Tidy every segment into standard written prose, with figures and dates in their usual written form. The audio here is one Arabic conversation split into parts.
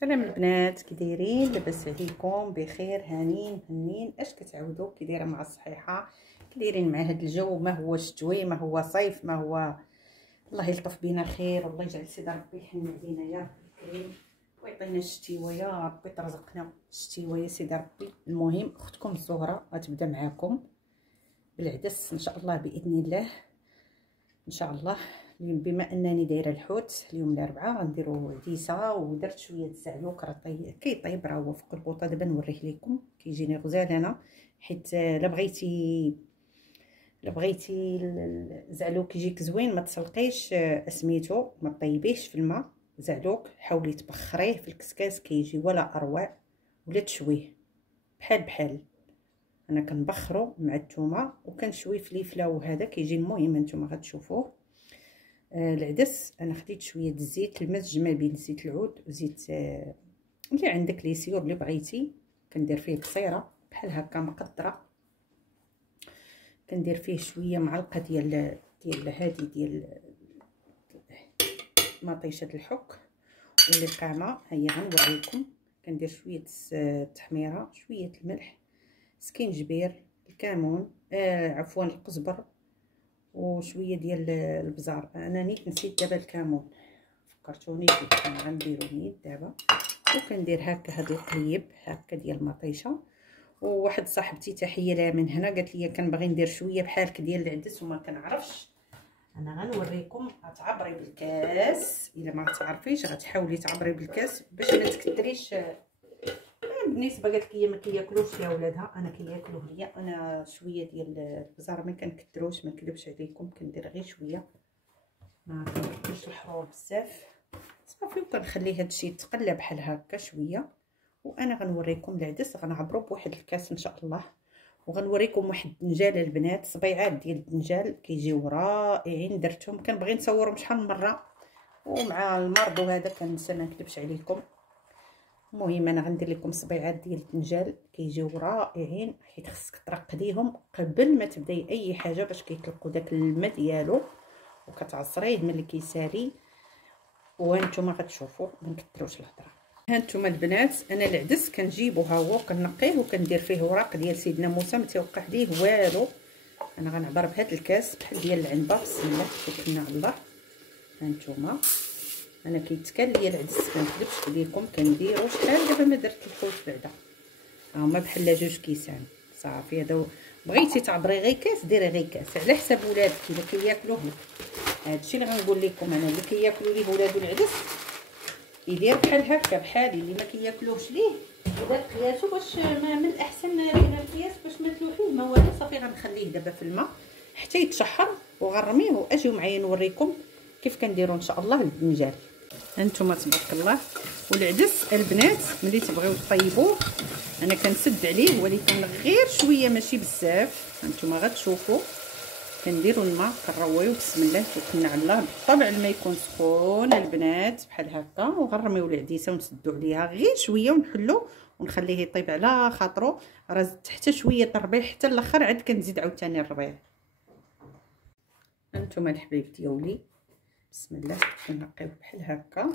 سلام البنات، كي دايرين؟ لاباس عليكم؟ بخير؟ هانين مهنين؟ اش كتعاودوا؟ كي دايره مع الصحيحه؟ كي دايرين مع هذا الجو؟ ما هو شتوي، ما هو صيف، ما هو الله يلطف بينا خير، والله يجعل سيدي ربي يحن علينا يا رب الكريم ويعطينا الشتيوه يا ربي، ترزقنا الشتيوه يا سيدي ربي. المهم اختكم الزهره غتبدا معاكم بالعدس ان شاء الله باذن الله، ان شاء الله. بما انني دايره الحوت اليوم الاربعاء غنديروا عديسه، ودرت شويه الزعلوك راه كيطيب، راه هو فوق البوطه. دابا نوريه لكم كيجيني غزال انا، حيت لا بغيتي الزعلوك يجيك زوين ما تسلقيش سميتو، ما طيبيهش في الماء. زعلوك حاولي تبخريه في الكسكاس كيجي ولا اروع، ولا تشويه بحال انا كنبخرو مع الثومه وكنشوي فليفله، وهذا كيجي المهم نتوما غتشوفوه. العدس انا خديت شويه الزيت المزج ما بين زيت العود وزيت اللي عندك لي سيور اللي بغيتي. كندير فيه قصيره بحال هكا مقطره، كندير فيه شويه معلقه ديال هذه ديال مطيشه الحك واللي قامه. هيا غنوريكم. كندير شويه التحميره، شويه الملح، سكينجبير، الكمون، عفوا القزبر، وشويه ديال البزار. انا نيت نسيت دابا الكمون، فكرتوني فيه. غنديرو نيت دابا، وكندير هكا هاد القليب هكا ديال المطيشه. وواحد صاحبتي تحيه لها من هنا قالت لي كنبغي ندير شويه بحالك ديال العدس وما كنعرفش. انا غنوريكم. غتعبري بالكاس، الا ما تعرفيش غتحاولي تعبري بالكاس باش ما تكثريش. بالنسبه قالت لي ما كياكلوش يا ولادها، انا كياكلوه ليا. انا شويه ديال البزار ما كنكثروش، ما نكذبش عليكم، كندير غير شويه، ما كنكثرش الحرور بزاف صافي. وكنخلي هادشي يتقلى بحال هكا شويه. وانا غنوريكم العدس غنعبرو بواحد الكاس ان شاء الله، وغنوريكم واحد الدنجال البنات، صبيعات ديال الدنجال كيجيو رائعين. درتهم كنبغي نصورهم شحال من مره، ومع المرض وهذا كنسى ما نكذبش عليكم. المهم انا غندير لكم صبيعات ديال الدنجال كيجيو رائعين، حيت خصك ترقديهم قبل ما تبداي اي حاجه باش كيطلقوا داك الماء ديالو، وكتعصريه ملي كيسالي. وانتم غتشوفوا ما نكثروش الهضره. هانتوما البنات، انا العدس كنجيبو ها هو كنقيه وكندير فيه وراق ديال سيدنا موسى ما تيوقع ليه والو. انا غنعبر بهذا الكاس بحال ديال العنبه. بسم الله توكلنا على الله. هانتوما انا كيتكال ليا العدس، كنكذبش عليكم كنديرو شحال دابا ما درت الحوت بعدا، هما بحال جوج كيسان صافي. هذا بغيتي تعبري غير كاس ديري غير كاس على حساب ولادك الا كياكلوه. هادشي اللي غنقول لكم انا، اللي كياكلوا ليه ولادو العدس يدير بحال هكا بحالي، اللي ما كياكلوهش ليه ودار قياسو باش ما من الاحسن دايره القياس باش ما تلوحيه ما والو. صافي غنخليه دابا في الماء حتى يتشحر وغنرميه. واجيو معايا نوريكم كيف كنديروا ان شاء الله البنجال. هانتوما تبارك الله. والعدس البنات ملي تبغيو طيبوه انا كنسد عليه، ولكن غير شويه ماشي بزاف. هانتوما غتشوفوا كنديروا الماء كنرويو بسم الله توكلنا على الله. بالطبع الماء يكون سخون البنات بحال هكا، وغنرميو العديسه ونسدوا عليها غير شويه ونحلو ونخليه يطيب على خاطرو. راه زدت حتى شويه الربيع حتى الاخر عاد كنزيد عاوتاني الربيع. هانتوما الحبايب ديالي بسم الله كنقيو بحال هكا.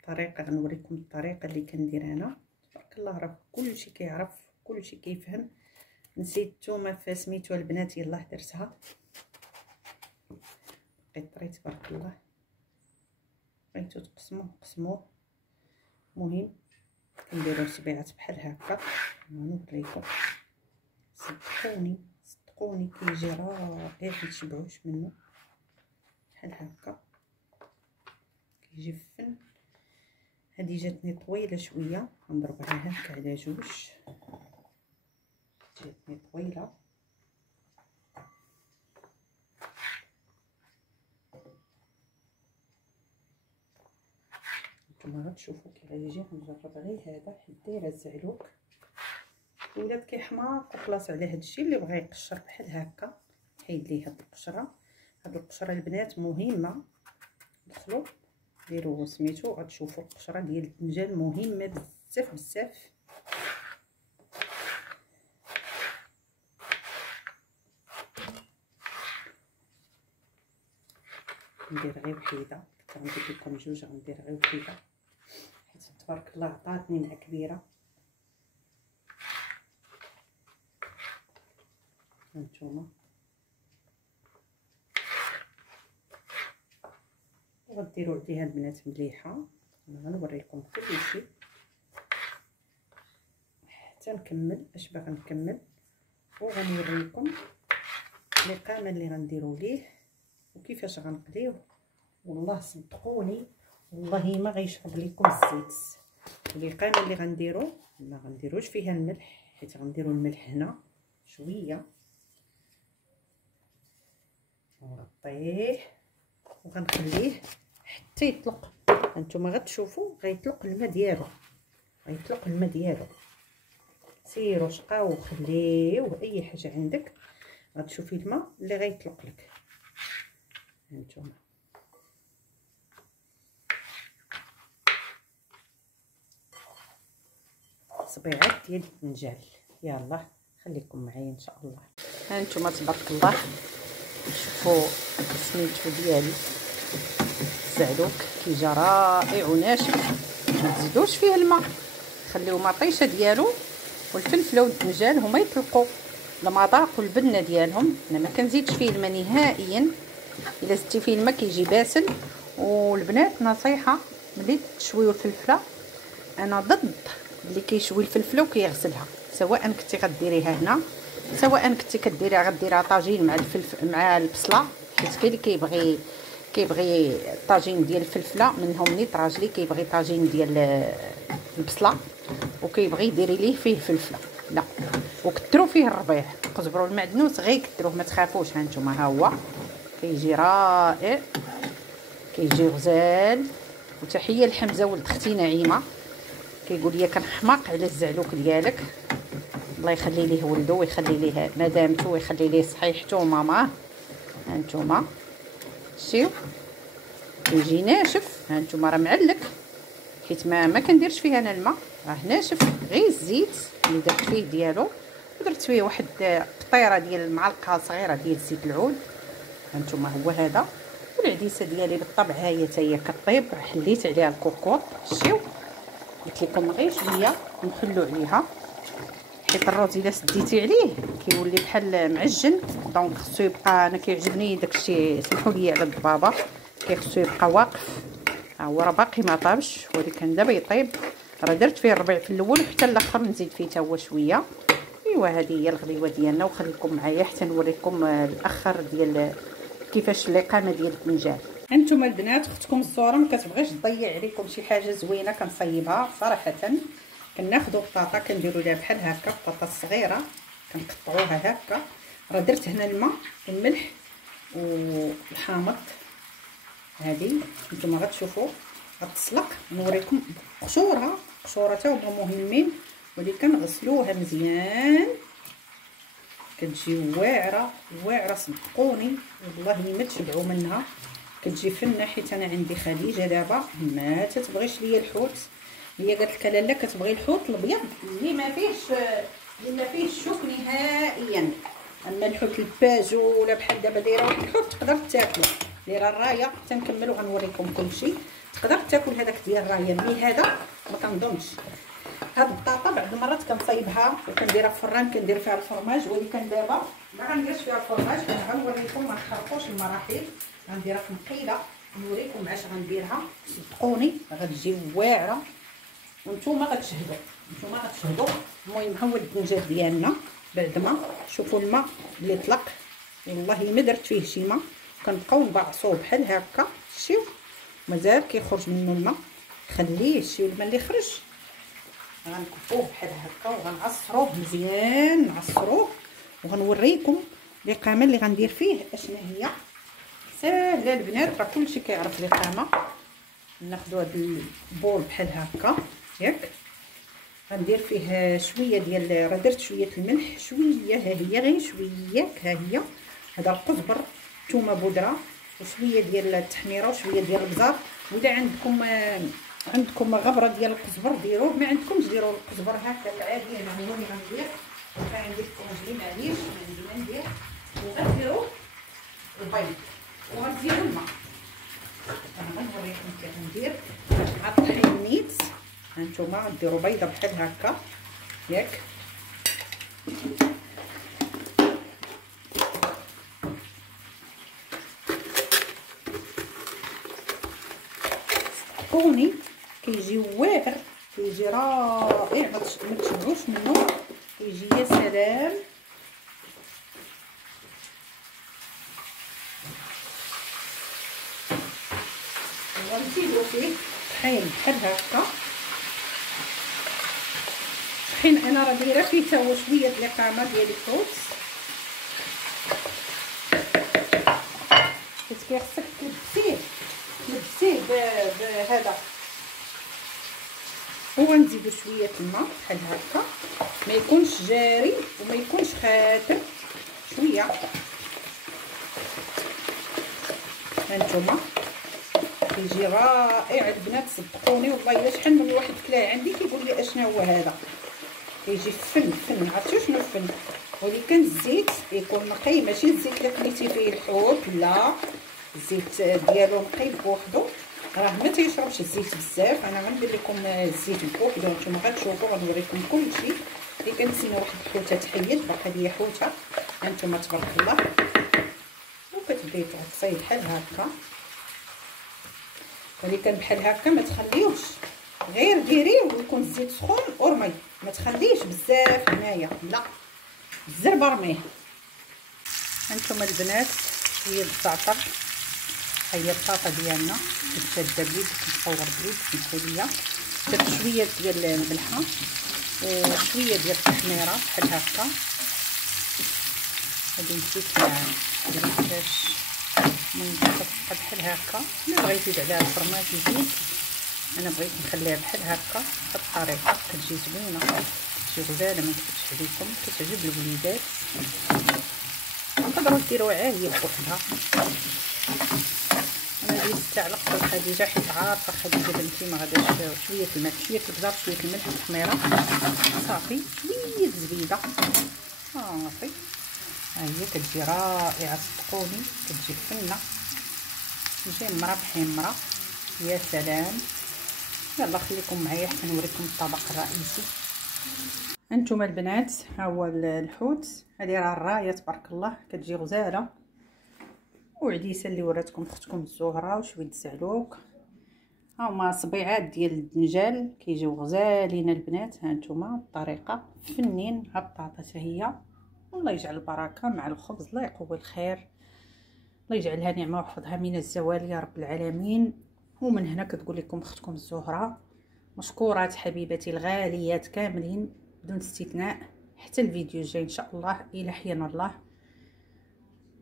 الطريقه غنوريكم الطريقه اللي كندير انا. تبارك الله راه كلشي كيعرف كلشي كيفهم. نسيت الثومه في سميتو البنات، يلاه درتها قطري. تبارك الله بغيتو تقسموه قسموه. المهم كنديرو صبيعات بحال هكا. نوريكم صدقوني صدقوني كيجي رائع متشبعوش منه بحال هكا كيجي فن. هذه جاتني طويله شويه غنضرب عليها هكا على جوج. جاتني طويله نتوما غتشوفوا كي غيجي. غنجرب غير هذا حيت دايره الزعلوك. الولاد كيحماق وخلاص على هادشي. اللي بغى يقشر بحال هكا حيد ليه هاد القشره. هاد القشره البنات مهمه. دخلوا ديروا سميتو غتشوفوا القشره ديال الدنجال مهمه بزاف بزاف. ندير غير وحيده، كنت غندير لكم جوج غندير غير وحيده حيت تبارك الله عطاتني مع كبيره. هانتوما وغديروا عليها البنات مليحه. غنوريكم كلشي حتى نكمل اش باغا نكمل، وغنوريكم القامه اللي غنديروا ليه وكيفاش غنقليوه. والله صدقوني والله ما غيشرب لكم الزيت. القامه اللي غنديروا ما غنديروش فيها الملح، حيت غنديروا الملح هنا شويه، ونغطيه وغنخليه حتى يطلق. هانتوما غتشوفوا غيطلق الماء ديالو، سيروا شقاو وخليوه اي حاجه عندك غتشوفي الماء اللي غيطلق لك. هانتوما صبيعات ديال الدنجال. يلا خليكم معايا ان شاء الله. هانتوما تبارك الله شوفوا السميتو ديالي الزعلوك كيجا رائع وناشف. ما تزيدوش فيه الماء، خليو مطيشه ديالو والفلفله والدنجال هما يطلقوا المذاق والبنه ديالهم. انا ما كنزيدش فيه الماء نهائيا، الا زدتي فيه الماء كيجي باسل. والبنات نصيحه ملي تشويو الفلفله، انا ضد اللي كيشوي الفلفله وكيغسلها، سواء كنتي غديريها هنا سواء كنتي كديريها غديرها طاجين مع الفلفل مع البصله، حيت كاين اللي كيبغي الطاجين ديال الفلفله منهم نيت راجلي كيبغي طاجين ديال البصله وكيبغي ديري ليه فيه الفلفله. لا، وكثروا فيه الربيع القزبر والمعدنوس، غير كثروه ما تخافوش. هانتوما ها هو كيجي رائع كيجي غزال. وتحيه لحمزه ولد اختي نعيمه كيقول لي كنحماق على الزعلوك ديالك، الله يخلي ليه ولدو ويخلي ليه مدامته ويخلي ليه صحيحته وماماه. هانتوما شتيو كيجي ناشف. هانتوما راه معلك حيت ما كنديرش فيه انا الماء، راه ناشف. غير الزيت اللي درت فيه ديالو، ودرت فيه واحد قطيره ديال معلقه صغيره ديال زيت العود. هانتوما هو هذا. والعديسه ديالي بالطبع ها هي حتى هي كطيب، حليت عليها الكركور. شتيو قلت لكم غير شويه نخلو عليها، حيت الروز الا سديتي عليه كيولي بحال معجن. دونك خصو يبقى، انا كيعجبني داكشي، سمحوا لي على الضبابه، خصو يبقى واقف. ها هو راه باقي ما طابش ولكن دابا يطيب. راه درت فيه الربيع في الاول وحتى الاخر نزيد فيه حتى هو شويه. ايوا هذه هي الغليوه ديالنا، وخليكم معايا حتى نوريكم الاخر ديال كيفاش الاقامه ديال الدنجال. انتما البنات اختكم الزوره ما كتبغيش تضيع عليكم شي حاجه زوينه كنصايبها صراحه. كناخذوا بطاطا كنديروا لها بحال هكا، بطاطا صغيره كنقطعوها هكا. راه درت هنا الماء والملح والحامض. هذه نتوما غتشوفوا غتسلق. نوريكم قشورها حتى هما مهمين، ولكن غسلوها مزيان كتجي واعره صدقوني والله ما تشبعوا منها. كتجي فنه. حيت انا عندي خديجه دابا ما تتبغيش ليا الحوت، هي قالت لك لاله كتبغي الحوت الابيض اللي ما فيهش الشوك نهائيا. اما الحوت الباجو ولا بحال دابا دايره واحد الحوت تقدر تاكل، دايره الرايه تنكملوا غنوريكم كلشي. تقدر تاكل هذاك ديال الرايه، مي هذا ما كنظنش. هاد البطاطا بعض المرات كنصايبها وكنديرها في الفران كندير فيها الفرماج، ولكن دابا ما غنديرش فيها الفرماج. انا غنوريكم ما نخرقوش المراحل، غنديرها في مقيله نوريكم علاش غنديرها. صدقوني غتجي واعره وانتوما غتشهدوا. المهم ها هو الدنجال ديالنا بعد ما شوفوا الماء اللي طلق. والله ما درت فيه شي ماء، كنبقاو نبعصوه بحال هكا. شتيو مازال كيخرج منه الماء، خليه شتيو الماء اللي خرج غنكبوه بحال هكا وغنعصروه مزيان. نعصروه وغنوريكم الاقامه اللي غندير فيه اشنا هي. ساهله البنات، راه كلشي كيعرف الاقامه. ناخذوا هذا البول بحال هكا ياك، غندير فيه شويه ديال، راه درت شويه الملح شويه، ها هي غير شويه. ها هي هذا القزبر، ثومه بودره، وشويه ديال التحميره وشويه ديال البزار. ولا عندكم غبره ديال القزبر ديروه، ما عندكمش ديروا القزبر هكا العادي. انا هو اللي غندير، وغندير الكونجلي معليش ما ندير. وغنديروا البيض وغنديروا الماء. انا غنوريكم كيف ندير. غطحين نيت هانتوما ديروا بيضه بحال هكا ياك. صدقوني كيجي واعر، كيجي رائع، ما تشبعوش منه، كيجي يا سلام. غنزيدو فيه طحين بحال هكا. طحين انا راه دايره فيه تا هو شويه د القامه ديال الحوت، حيت كيخصك تلبسيه بهذا. وغنزيدو شويه الماء بحال هكا، ما يكونش جاري وما يكونش خاتم، شويه. هانتوما كيجي رائع البنات، صدقوني والله الا شحال من واحد كلاه عندي كيقول لي اشنا هو هذا. كيجي فن عرفتوا شنو فن، ولكن الزيت يكون نقي، ماشي الزيت اللي خليتي فيه الحوت، لا الزيت ديالو نقي بوحدو. راه ما تيشربش الزيت بزاف. انا غندير لكم الزيت بوحدو، نتوما غتشوفوا، غنوريكم كلشي. اللي كنتسنى واحد الحوته تحيد، باقا ليا حوته. هانتوما تبارك الله، وكتبداي تعصي بحال هكا، ولكن بحال هكا ما تخليوش، غير ديريه ويكون الزيت سخون ورمي، ما تخليش بزاف هنايا، لا الزربه رميه. هانتوما البنات شويه الزعتر، هي البطاطا ديالنا كتشد بليد، كنصور بليد سمحوا لي. درت شويه ديال الملحه وشويه ديال التحميره بحال هكا. غادي نزيد معاه باش منطقه بحال هكا. الا بغيتي زيد عليها الفرماج يزيد، انا بغيت نخليها بحال هكا بهاد الطريقه، كتجي زوينه، كتجي غزاله، ما نكذبش عليكم، كتعجب الوليدات. تقدروا ديروها عاهيه بوحدها. انا اللي استعلق خديجه حيت عارفه خديجه بنتي ما غاداش. شويه الملح، شويه البزار، شويه الملح والتحميره، صافي شويه زبيده صافي. ها هي كتجي رائعه صدقوني، كتجي فنه، تجي مرة بحمرة، يا سلام. يلا خليكم معايا حتى نوريكم الطبق الرئيسي. انتم البنات ها هو الحوت، هذه راه الرايه تبارك الله، كتجي غزاله وعديسه اللي وراتكم اختكم الزهره، وشويه الزعلوك. ها هما صبيعات ديال الدنجال كيجيو غزالين البنات. ها نتوما الطريقه فنين. ها البطاطا هي، والله يجعل البركه مع الخبز، الله يقوي الخير، الله يجعلها نعمه ويحفظها من الزوال يا رب العالمين. ومن هنا كتقول لكم اختكم الزهره مشكورات حبيبتي الغاليات كاملين بدون استثناء. حتى الفيديو الجاي ان شاء الله الى حين الله،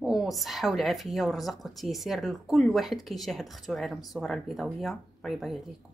والصحه والعافيه والرزق والتيسير لكل واحد كيشاهد اختو عالم الزهره البيضاويه. باي باي عليكم.